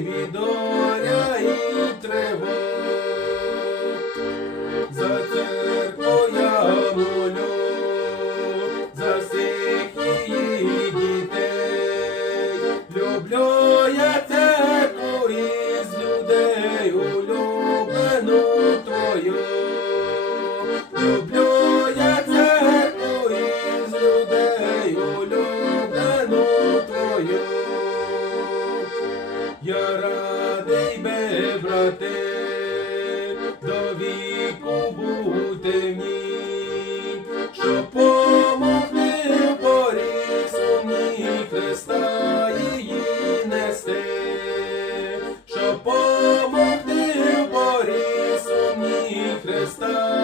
Відоря і трива, за церкву я молю, за всіх її дітей, люблю я церкву із людей улюблену твою. Люблю Я радий би, брате, до віку бути мій, що помогли поріс мені хреста її нести, що помогти поріс мені Христа.